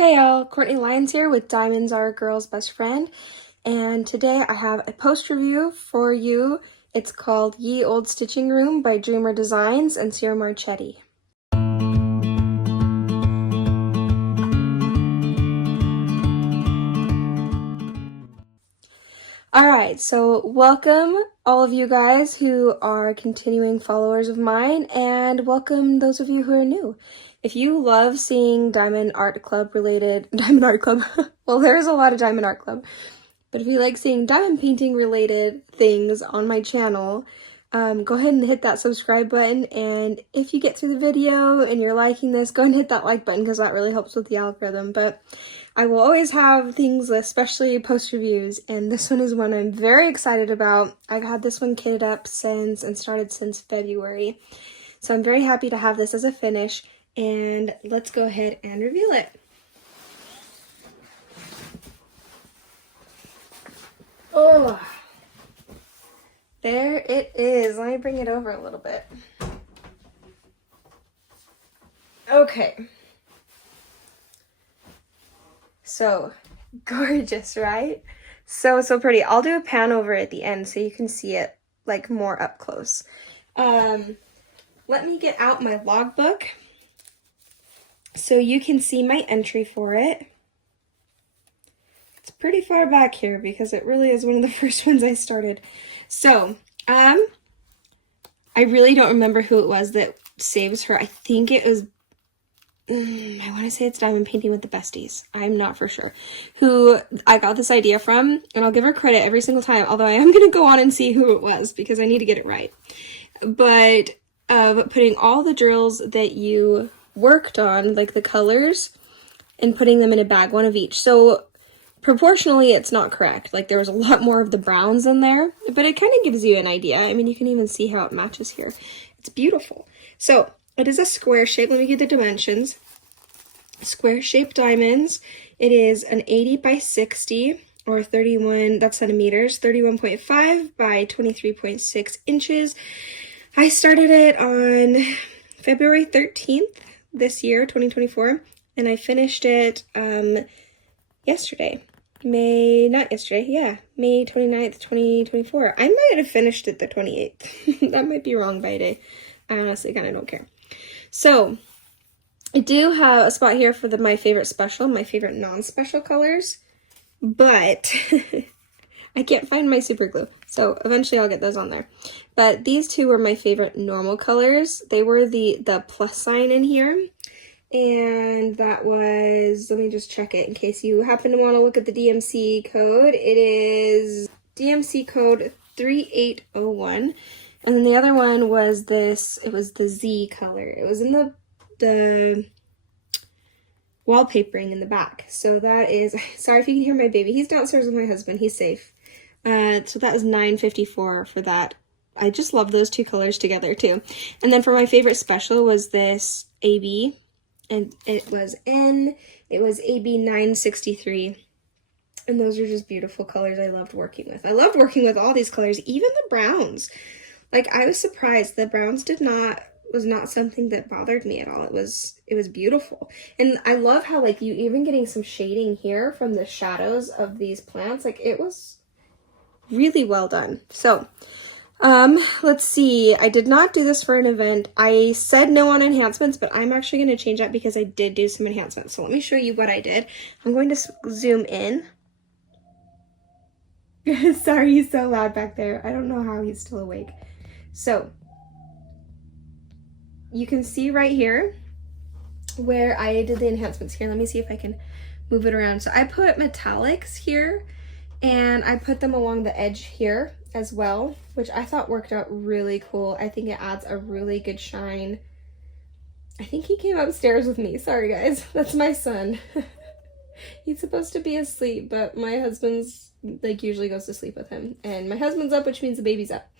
Hey y'all, Courtney Lyons here with Diamonds Are a Girl's Best Friend, and today I have a post review for you. It's called Ye Old Stitching Room by Dreamer Designs and Ciro Marchetti. Alright, so welcome all of you guys who are continuing followers of mine, and welcome those of you who are new. If you love seeing Diamond Art Club, well, there's a lot of Diamond Art Club, but if you like seeing diamond painting related things on my channel, go ahead and hit that subscribe button, and if you get through the video and you're liking this, go ahead and hit that like button because that really helps with the algorithm. But I will always have things, especially post reviews, and this one is one I'm very excited about. I've had this one kitted up started since February, so I'm very happy to have this as a finish, and let's go ahead and reveal it. Oh, there it is. Let me bring it over a little bit. Okay. So gorgeous, right? So pretty. I'll do a pan over at the end so you can see it like more up close. Let me get out my logbook so you can see my entry for it. It's pretty far back here because it really is one of the first ones I started. So, I really don't remember who it was that saves her. I think it was, I want to say it's Diamond Painting with the Besties. I'm not for sure. Who I got this idea from, and I'll give her credit every single time, although I am going to go on and see who it was because I need to get it right. But putting all the drills that you worked on, like the colors, and putting them in a bag, one of each. So proportionally, it's not correct. Like, there was a lot more of the browns in there, but it kind of gives you an idea. I mean, you can even see how it matches here. It's beautiful. So, it is a square shape. Let me get the dimensions. Square shaped diamonds. It is an 80 by 60, or 31, that's centimeters, 31.5 by 23.6 inches. I started it on February 13th this year, 2024, and I finished it yesterday. May 29th, 2024. I might have finished it the 28th. That might be wrong by a day. I honestly kind of don't care. So, I do have a spot here for my favorite special, my favorite non-special colors, but I can't find my super glue. So, eventually I'll get those on there. But these two were my favorite normal colors. They were the plus sign in here. And that was, let me just check it in case you happen to want to look at the DMC code. It is DMC code 3801. And then the other one was this, it was the Z color. It was in the wallpapering in the back. So that is, sorry if you can hear my baby. He's downstairs with my husband. He's safe. So that was $9.54 for that. I just love those two colors together too. And then for my favorite special was this AB. And it was AB 963, and those are just beautiful colors I loved working with. I loved working with all these colors, even the browns. Like, I was surprised the browns was not something that bothered me at all. It was beautiful. And I love how, like, you even getting some shading here from the shadows of these plants. Like, it was really well done. So, let's see. I did not do this for an event. I said no on enhancements, but I'm actually going to change that because I did do some enhancements. So let me show you what I did. I'm going to zoom in. Sorry, he's so loud back there. I don't know how he's still awake. So, you can see right here where I did the enhancements here. Let me see if I can move it around. So I put metallics here, and I put them along the edge here as well, which I thought worked out really cool. I think it adds a really good shine. I think he came upstairs with me. Sorry guys, that's my son. He's supposed to be asleep, but my husband's like usually goes to sleep with him, and my husband's up, which means the baby's up.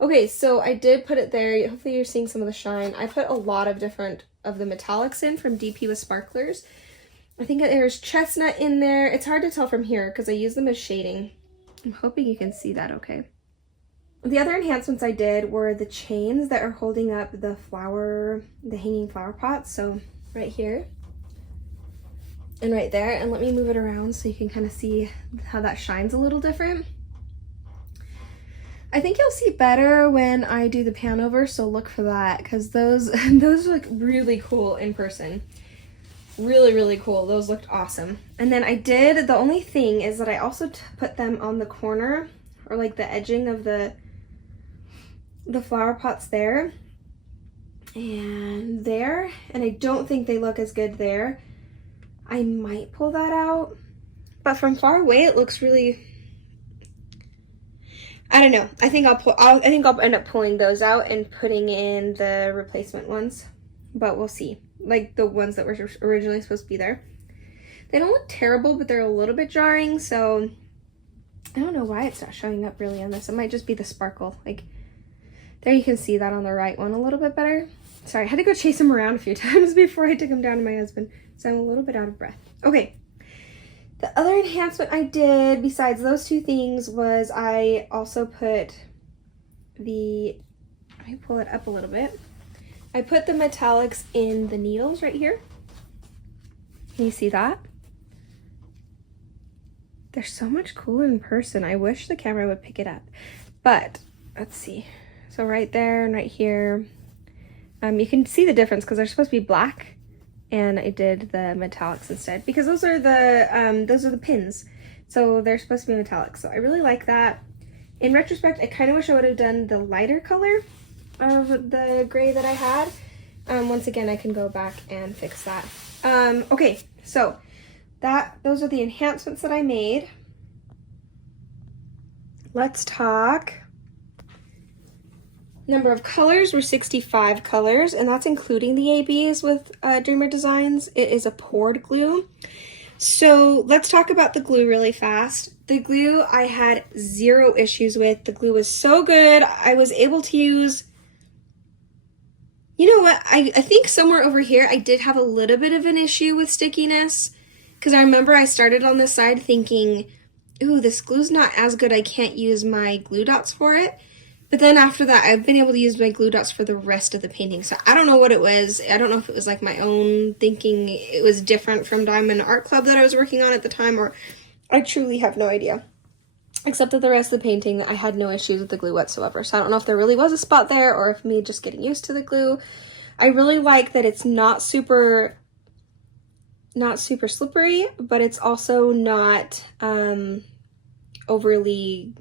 Okay, so I did put it there. Hopefully you're seeing some of the shine. I put a lot of different of the metallics in from DP with Sparklers. I think there's chestnut in there. It's hard to tell from here because I use them as shading. I'm hoping you can see that okay. The other enhancements I did were the chains that are holding up the hanging flower pots. So right here, and right there. And let me move it around so you can kind of see how that shines a little different. I think you'll see better when I do the Panover, so look for that, because those look really cool in person. Really, really cool. Those looked awesome. And then I did, the only thing is that I also put them on the corner, or like the edging of the flower pots there and there, and I don't think they look as good there. I might pull that out, but from far away it looks really, I don't know. I think I'll end up pulling those out and putting in the replacement ones, but we'll see. Like the ones that were originally supposed to be there. They don't look terrible, but they're a little bit jarring, so I don't know why it's not showing up really on this. It might just be the sparkle. Like there you can see that on the right one a little bit better. Sorry, I had to go chase him around a few times before I took him down to my husband, so I'm a little bit out of breath. Okay, the other enhancement I did besides those two things was I also put let me pull it up a little bit. I put the metallics in the needles right here. Can you see that? They're so much cooler in person. I wish the camera would pick it up. But let's see. So right there and right here, you can see the difference because they're supposed to be black, and I did the metallics instead because those are the pins. So they're supposed to be metallic. So I really like that. In retrospect, I kind of wish I would have done the lighter color of the gray that I had. Once again, I can go back and fix that. Okay, so those are the enhancements that I made. Let's talk. Number of colors were 65 colors, and that's including the ABs with Dreamer Designs. It is a poured glue. So let's talk about the glue really fast. The glue I had 0 issues with. The glue was so good. I was able to use, you know what, I think somewhere over here I did have a little bit of an issue with stickiness, because I remember I started on this side thinking, ooh, this glue's not as good, I can't use my glue dots for it. But then after that, I've been able to use my glue dots for the rest of the painting. So I don't know what it was. I don't know if it was like my own thinking it was different from Diamond Art Club that I was working on at the time, or I truly have no idea. Except that the rest of the painting, I had no issues with the glue whatsoever. So I don't know if there really was a spot there or if me just getting used to the glue. I really like that it's not super slippery, but it's also not overly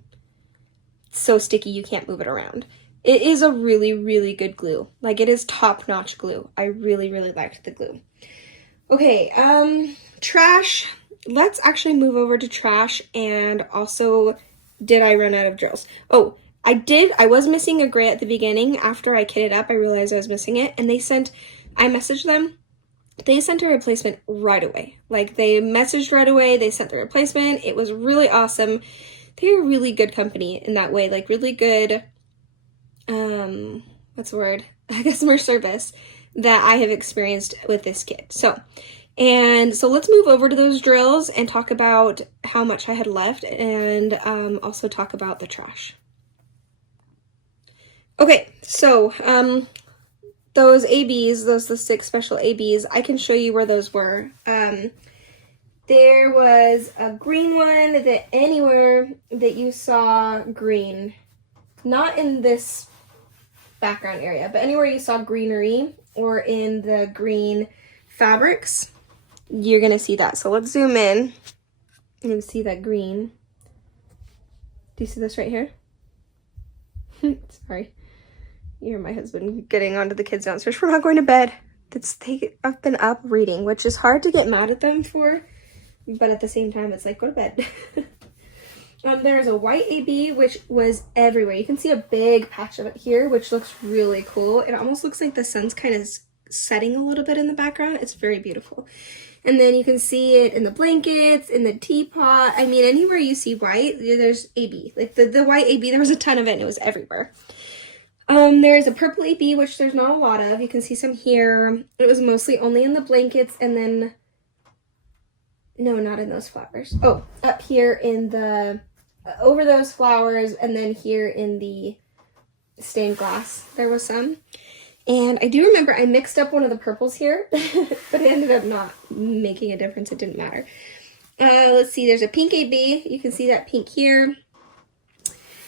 so sticky you can't move it around. It is a really, really good glue. Like, it is top-notch glue. I really, really liked the glue. Okay, trash. Let's actually move over to trash, and also, did I run out of drills? Oh, I did. I was missing a gray at the beginning. After I kitted up, I realized I was missing it, and I messaged them. They sent a replacement right away. Like, they messaged right away. They sent the replacement. It was really awesome. They're a really good company in that way, like really good, customer service that I have experienced with this kit. So let's move over to those drills and talk about how much I had left, and also talk about the trash. Okay, so those ABs, the 6 special ABs, I can show you where those were. There was a green one that anywhere that you saw green, not in this background area, but anywhere you saw greenery or in the green fabrics, you're going to see that. So let's zoom in and see that green. Do you see this right here? Sorry. You hear my husband getting onto the kids downstairs. We're not going to bed. I've been up reading, which is hard to get mad at them for. But at the same time, it's like, go to bed. There's a white AB, which was everywhere. You can see a big patch of it here, which looks really cool. It almost looks like the sun's kind of setting a little bit in the background. It's very beautiful. And then you can see it in the blankets, in the teapot. I mean, anywhere you see white, there's AB. Like the white AB, there was a ton of it, and it was everywhere. There's a purple AB, which there's not a lot of. You can see some here. It was mostly only in the blankets, and then... No, not in those flowers. Oh, up here in the, over those flowers, and then here in the stained glass, there was some. And I do remember I mixed up one of the purples here, but it ended up not making a difference. It didn't matter. Let's see, there's a pink AB. You can see that pink here.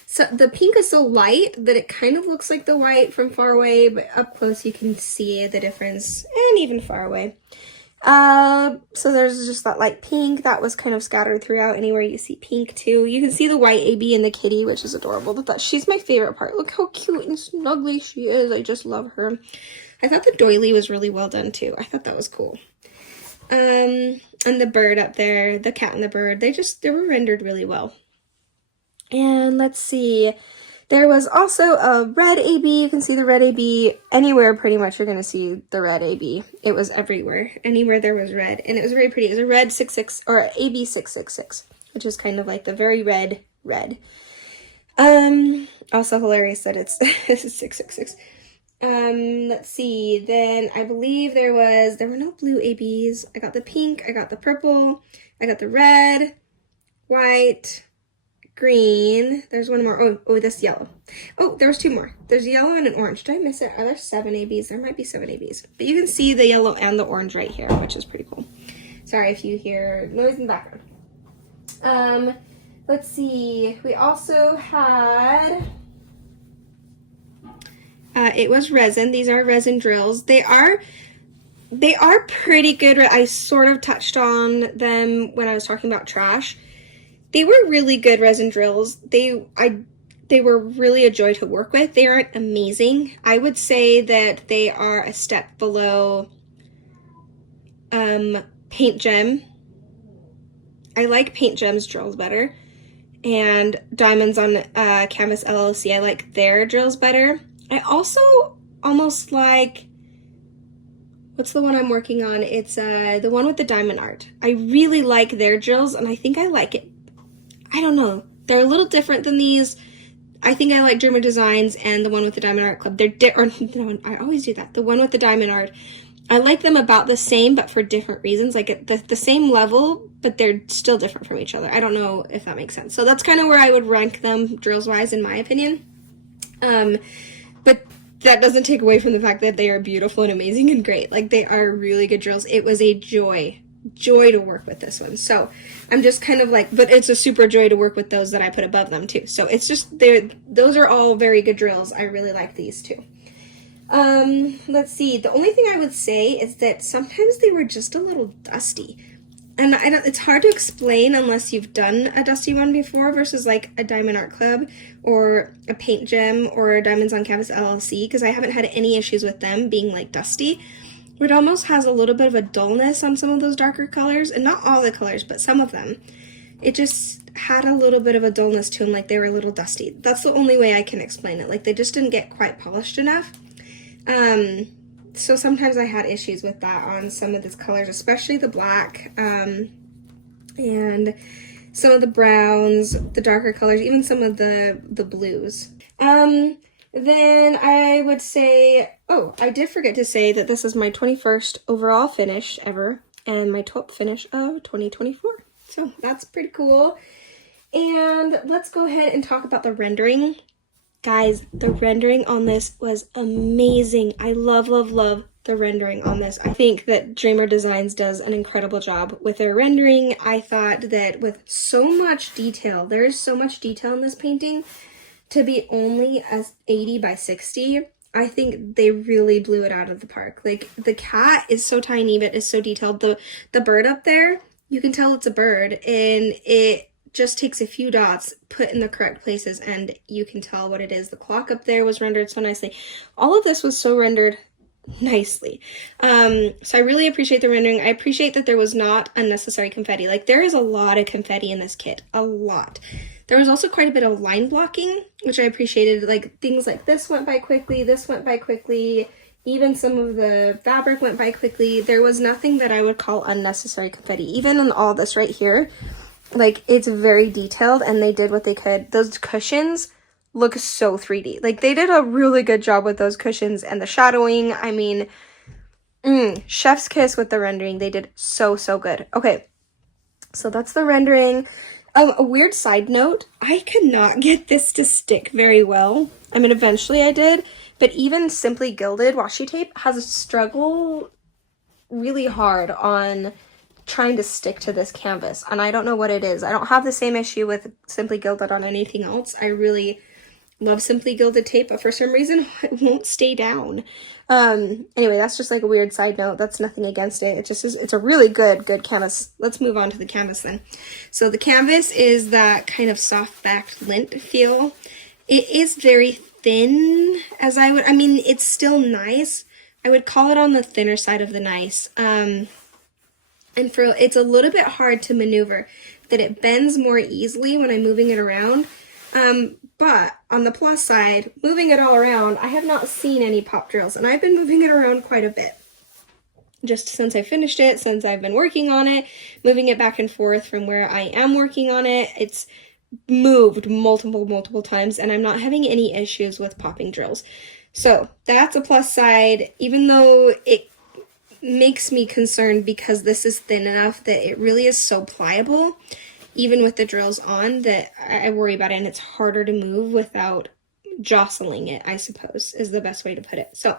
So the pink is so light that it kind of looks like the white from far away, but up close you can see the difference, and even far away. So there's just that light pink that was kind of scattered throughout anywhere you see pink too. You can see the white AB in the kitty, which is adorable. She's my favorite part. Look how cute and snuggly she is. I just love her. I thought the doily was really well done too. I thought that was cool. And the bird up there, the cat and the bird, they were rendered really well. And let's see, there was also a red AB. You can see the red AB anywhere pretty much you're going to see the red AB. It was everywhere, anywhere there was red, and it was very pretty. It was a red 66 or AB 666, which is kind of like the very red. Also hilarious that it's 666. Let's see, then I believe there were no blue ABs. I got the pink, I got the purple, I got the red, white, green. There's one more. Oh, this yellow. Oh, there was two more. There's yellow and an orange. Did I miss it? Are there 7 ABs? There might be 7 ABs. But you can see the yellow and the orange right here, which is pretty cool. Sorry if you hear noise in the background. Let's see. We also had... it was resin. These are resin drills. They are pretty good. I sort of touched on them when I was talking about trash. They were really good resin drills. They were really a joy to work with. They aren't amazing. I would say that they are a step below Paint Gem. I like Paint Gem's drills better. And Diamonds on Canvas LLC, I like their drills better. I also almost like, what's the one I'm working on? It's the one with the diamond art. I really like their drills, and I think I like it. I don't know. They're a little different than these. I think I like Dreamer Designs and the one with the Diamond Art Club. I always do that. The one with the diamond art. I like them about the same, but for different reasons. Like at the same level, but they're still different from each other. I don't know if that makes sense. So that's kind of where I would rank them drills-wise, in my opinion. But that doesn't take away from the fact that they are beautiful and amazing and great. Like, they are really good drills. It was a joy to work with this one. So I'm just kind of like, but it's a super joy to work with those that I put above them too. So it's just, those are all very good drills. I really like these too. Let's see. The only thing I would say is that sometimes they were just a little dusty. And it's hard to explain unless you've done a dusty one before versus like a Diamond Art Club or a Paint Gem or Diamonds on Canvas LLC, because I haven't had any issues with them being like dusty. It almost has a little bit of a dullness on some of those darker colors, and not all the colors, but some of them. It just had a little bit of a dullness to them, like they were a little dusty. That's the only way I can explain it. Like, they just didn't get quite polished enough. So sometimes I had issues with that on some of these colors, especially the black, and some of the browns, the darker colors, even some of the blues. Then I would say, oh, I did forget to say that this is my 21st overall finish ever, and my 12th finish of 2024. So that's pretty cool. And let's go ahead and talk about the rendering. Guys, the rendering on this was amazing. I love, love, love the rendering on this. I think that Dreamer Designs does an incredible job with their rendering. I thought that with so much detail, there is so much detail in this painting, to be only a 80 by 60, I think they really blew it out of the park. Like, the cat is so tiny, but is so detailed. The bird up there, you can tell it's a bird, and it just takes a few dots put in the correct places and you can tell what it is. The clock up there was rendered so nicely. All of this was so rendered nicely. So I really appreciate the rendering. I appreciate that there was not unnecessary confetti. Like, there is a lot of confetti in this kit, a lot. There was also quite a bit of line blocking, which I appreciated. Like, things like this went by quickly, this went by quickly, even some of the fabric went by quickly. There was nothing that I would call unnecessary confetti. Even in all this right here, like, it's very detailed, and they did what they could. Those cushions look so 3D. Like, they did a really good job with those cushions and the shadowing. I mean, chef's kiss with the rendering. They did so, so good. Okay, so that's the rendering. A weird side note, I could not get this to stick very well. I mean, eventually I did, But even Simply Gilded washi tape has a struggle really hard on trying to stick to this canvas, and I don't know what it is. I don't have the same issue with Simply Gilded on anything else. I really love Simply Gilded tape, but for some reason it won't stay down. Anyway, that's just like a weird side note. That's nothing against it. It just is, it's a really good canvas. Let's move on to the canvas then. So the canvas is that kind of soft backed lint feel. It is very thin, I mean, it's still nice. I would call it on the thinner side of the nice. And it's a little bit hard to maneuver, that it bends more easily when I'm moving it around. But on the plus side, moving it all around, I have not seen any pop drills, and I've been moving it around quite a bit. Just since I finished it, since I've been working on it, moving it back and forth from where I am working on it, it's moved multiple times, and I'm not having any issues with popping drills. So that's a plus side, even though it makes me concerned because this is thin enough that it really is so pliable, even with the drills on, that I worry about it, and it's harder to move without jostling it, I suppose, is the best way to put it. So,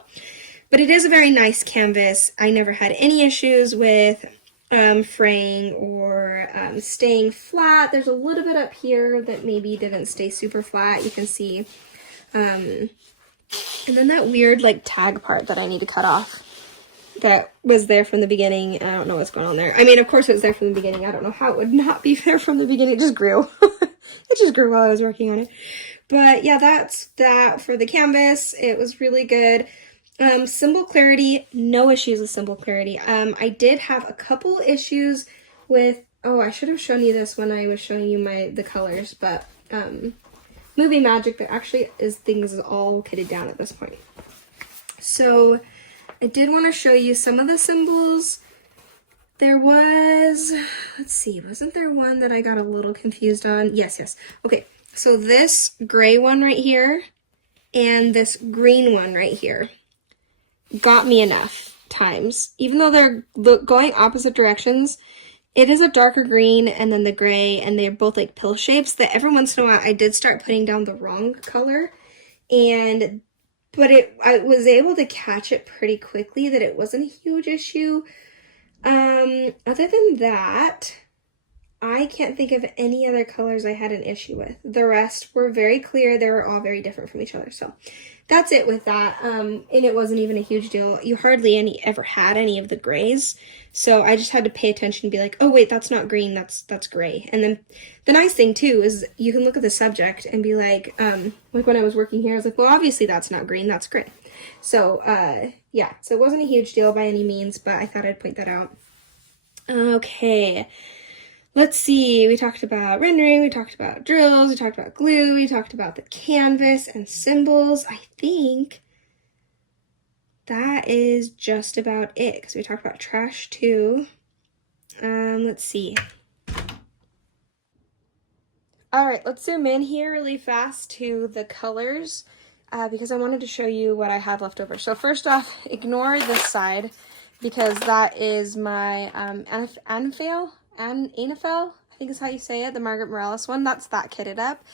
but it is a very nice canvas. I never had any issues with fraying or staying flat. There's a little bit up here that maybe didn't stay super flat, you can see. And then that weird like tag part that I need to cut off, that was there from the beginning. I don't know what's going on there. I mean, of course it was there from the beginning. I don't know how it would not be there from the beginning. It just grew. It just grew while I was working on it. But yeah, that's that for the canvas. It was really good. Symbol clarity, no issues with symbol clarity. I did have a couple issues with, oh, I should have shown you this when I was showing you the colors, but Movie Magic, that actually things is all kitted down at this point. So I did want to show you some of the symbols. There was, let's see, wasn't there one that I got a little confused on? Yes. Okay, so this gray one right here and this green one right here got me enough times. Even though they're going opposite directions, it is a darker green and then the gray, and they're both like pill shapes, that every once in a while I did start putting down the wrong color, but I was able to catch it pretty quickly, that it wasn't a huge issue. Other than that, I can't think of any other colors I had an issue with. The rest were very clear. They were all very different from each other. So that's it with that. And it wasn't even a huge deal. You hardly ever had any of the grays. So I just had to pay attention and be like, oh wait, that's not green, that's gray. And then the nice thing too is you can look at the subject and be like when I was working here, I was like, well, obviously that's not green, that's gray. So yeah, so it wasn't a huge deal by any means, but I thought I'd point that out. Okay, let's see. We talked about rendering, we talked about drills, we talked about glue, we talked about the canvas and symbols. I think that is just about it, because we talked about trash too. Let's see. All right, let's zoom in here really fast to the colors, because I wanted to show you what I have left over. So first off, ignore this side, because that is my Anafel, I think is how you say it, the Margaret Morales one. That's that kitted up.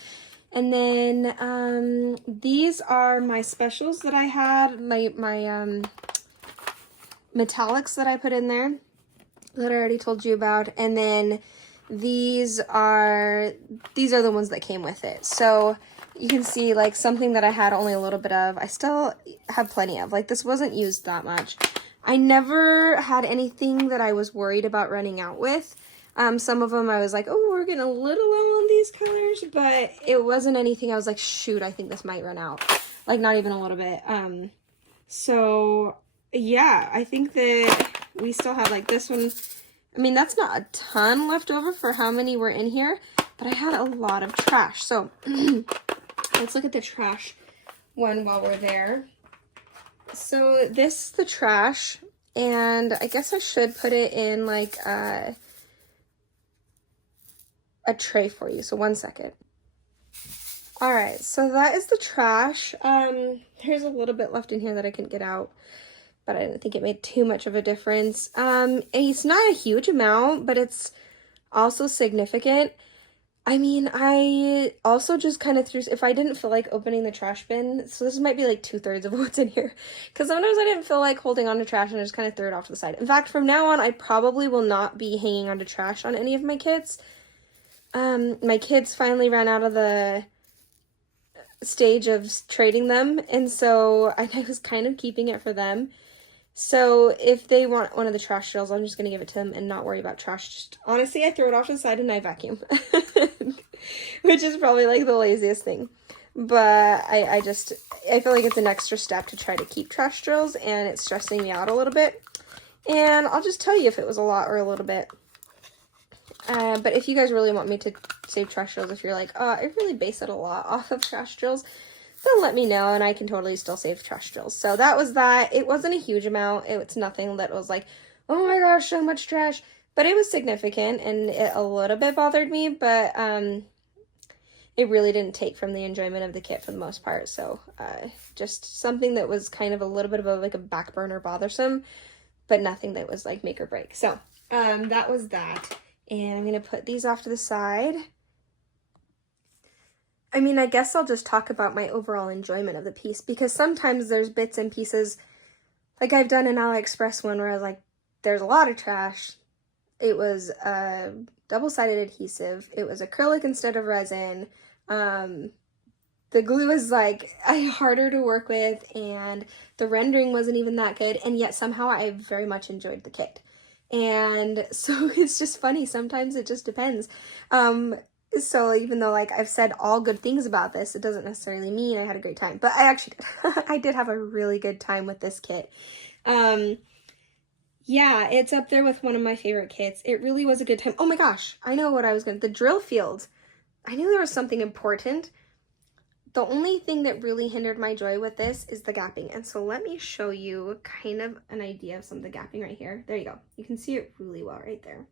And then these are my specials that I had, my metallics that I put in there that I already told you about. And then these are the ones that came with it. So you can see like something that I had only a little bit of, I still have plenty of. Like this wasn't used that much. I never had anything that I was worried about running out with. Some of them I was like, oh, we're getting a little low on these colors, but it wasn't anything I was like, shoot, I think this might run out. Like not even a little bit. So yeah, I think that we still have like this one. I mean, that's not a ton left over for how many were in here, but I had a lot of trash. So let's look at the trash one while we're there. So this is the trash, and I guess I should put it in like a tray for you. So 1 second. All right, so that is the trash. There's a little bit left in here that I couldn't get out, but I didn't think it made too much of a difference. It's not a huge amount, but it's also significant. I mean, I also just kind of threw, if I didn't feel like opening the trash bin, so this might be like 2/3 of what's in here, because sometimes I didn't feel like holding on to trash and I just kind of threw it off to the side. In fact, from now on, I probably will not be hanging on to trash on any of my kits. My kids finally ran out of the stage of trading them, and so I was kind of keeping it for them. So if they want one of the trash drills, I'm just going to give it to them and not worry about trash. Just, honestly, I throw it off to the side and I vacuum, which is probably like the laziest thing. But I feel like it's an extra step to try to keep trash drills, and it's stressing me out a little bit. And I'll just tell you if it was a lot or a little bit. But if you guys really want me to save trash drills, if you're like, oh, I really base it a lot off of trash drills, then let me know and I can totally still save trash drills. So that was that. It wasn't a huge amount. It's nothing that was like, oh my gosh, so much trash. But it was significant and it a little bit bothered me, but it really didn't take from the enjoyment of the kit for the most part. So just something that was kind of a little bit of like a back burner bothersome, but nothing that was like make or break. So that was that. And I'm going to put these off to the side. I mean, I guess I'll just talk about my overall enjoyment of the piece, because sometimes there's bits and pieces, like I've done an AliExpress one where I was like, there's a lot of trash. It was a double-sided adhesive. It was acrylic instead of resin. The glue was like harder to work with, and the rendering wasn't even that good, and yet somehow I very much enjoyed the kit. And so it's just funny. Sometimes it just depends. So even though like I've said all good things about this, it doesn't necessarily mean I had a great time. But I actually did. I did have a really good time with this kit. Yeah, it's up there with one of my favorite kits. It really was a good time. Oh my gosh, I know what I was going to... The drill field. I knew there was something important. The only thing that really hindered my joy with this is the gapping. And so let me show you kind of an idea of some of the gapping right here. There you go. You can see it really well right there.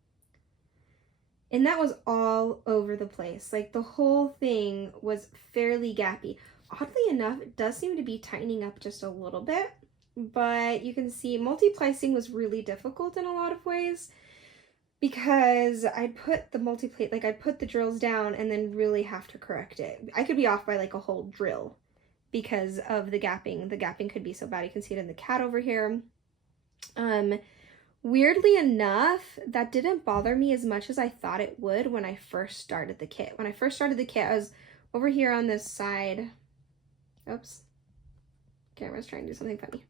And that was all over the place. Like the whole thing was fairly gappy. Oddly enough, it does seem to be tightening up just a little bit, but you can see multi-plicing was really difficult in a lot of ways, because I'd put the multi-plate, like I'd put the drills down and then really have to correct it. I could be off by like a whole drill because of the gapping. The gapping could be so bad. You can see it in the cat over here. Weirdly enough, that didn't bother me as much as I thought it would when I first started the kit. When I first started the kit, I was over here on this side. Oops. Camera's trying to do something funny.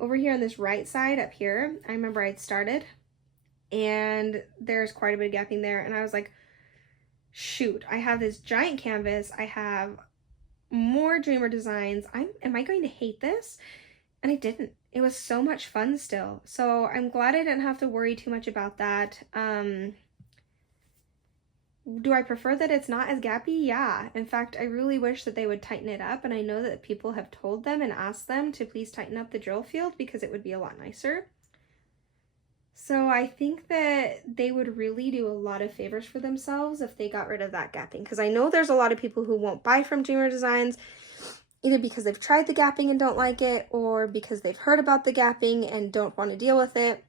Over here on this right side up here, I remember I'd started and there's quite a bit of gapping there, and I was like, shoot, I have this giant canvas, I have more Dreamer designs, am I going to hate this? And I didn't. It was so much fun still. So I'm glad I didn't have to worry too much about that. Do I prefer that it's not as gappy? Yeah. In fact, I really wish that they would tighten it up. And I know that people have told them and asked them to please tighten up the drill field because it would be a lot nicer. So I think that they would really do a lot of favors for themselves if they got rid of that gapping. Because I know there's a lot of people who won't buy from Dreamer Designs, either because they've tried the gapping and don't like it, or because they've heard about the gapping and don't want to deal with it.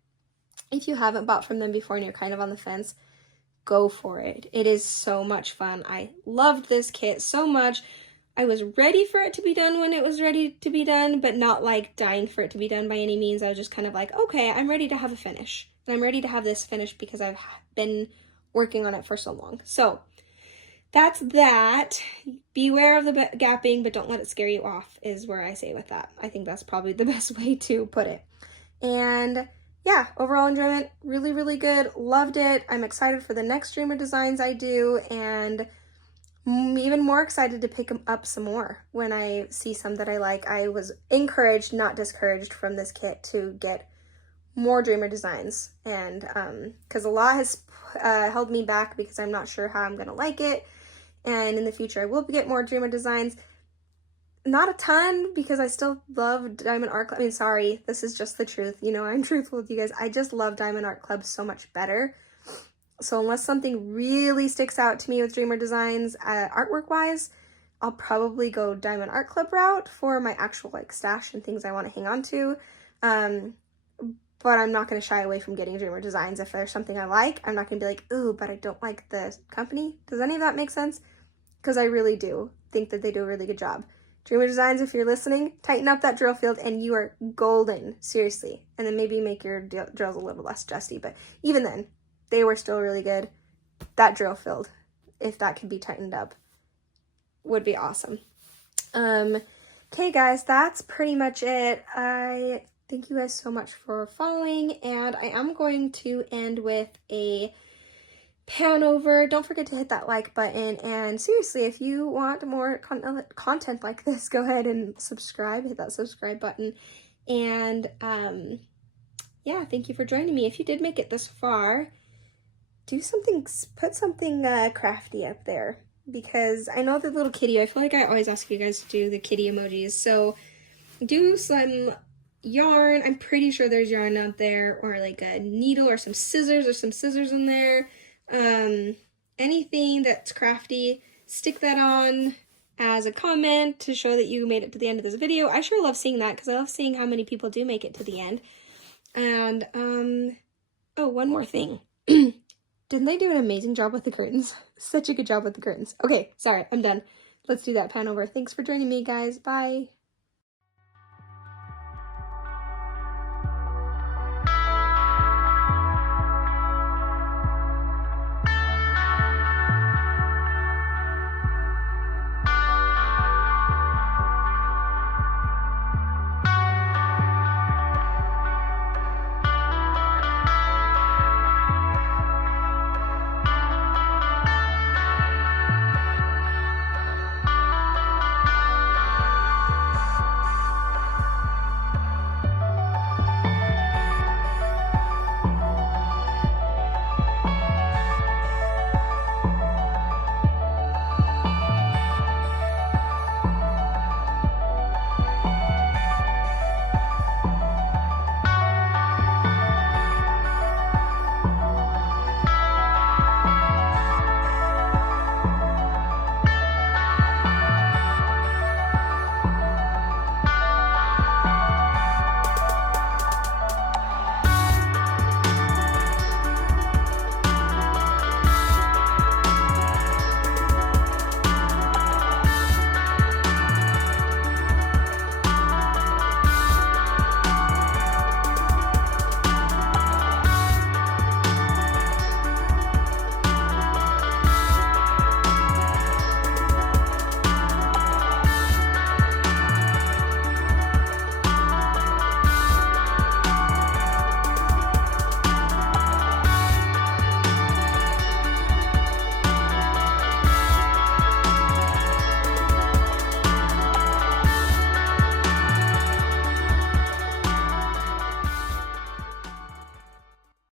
If you haven't bought from them before and you're kind of on the fence, go for it. It is so much fun. I loved this kit so much. I was ready for it to be done when it was ready to be done, but not like dying for it to be done by any means. I was just kind of like, okay, I'm ready to have a finish. And I'm ready to have this finished because I've been working on it for so long. So that's that. Beware of the gapping, but don't let it scare you off, is where I say with that. I think that's probably the best way to put it. And yeah, overall enjoyment, really, really good. Loved it. I'm excited for the next Dreamer designs I do, and even more excited to pick them up some more when I see some that I like. I was encouraged, not discouraged, from this kit to get more Dreamer designs, and because a lot has held me back because I'm not sure how I'm going to like it. And in the future, I will get more Dreamer designs. Not a ton, because I still love Diamond Art Club. I mean, sorry, this is just the truth. You know, I'm truthful with you guys. I just love Diamond Art Club so much better. So unless something really sticks out to me with Dreamer designs, artwork-wise, I'll probably go Diamond Art Club route for my actual like stash and things I want to hang on to. but I'm not going to shy away from getting Dreamer designs. If there's something I like, I'm not going to be like, ooh, but I don't like the company. Does any of that make sense? Because I really do think that they do a really good job. Dreamer Designs, if you're listening, tighten up that drill field and you are golden, seriously. And then maybe make your drills a little less dusty, but even then, they were still really good. That drill field, if that could be tightened up, would be awesome. Okay guys, that's pretty much it. I thank you guys so much for following, and I am going to end with a Panover. Don't forget to hit that like button, and seriously, if you want more content like this, go ahead and subscribe, hit that subscribe button, and yeah, thank you for joining me. If you did make it this far, do something, put something crafty up there, because I know the little kitty, I feel like I always ask you guys to do the kitty emojis, so do some yarn. I'm pretty sure there's yarn out there, or like a needle or some scissors, in there. Anything that's crafty, stick that on as a comment to show that you made it to the end of this video. I sure love seeing that, because I love seeing how many people do make it to the end. And oh, one more thing. Didn't they do an amazing job with the curtains? Such a good job with the curtains. Okay, sorry, I'm done. Let's do that Panover. Thanks for joining me, guys. Bye.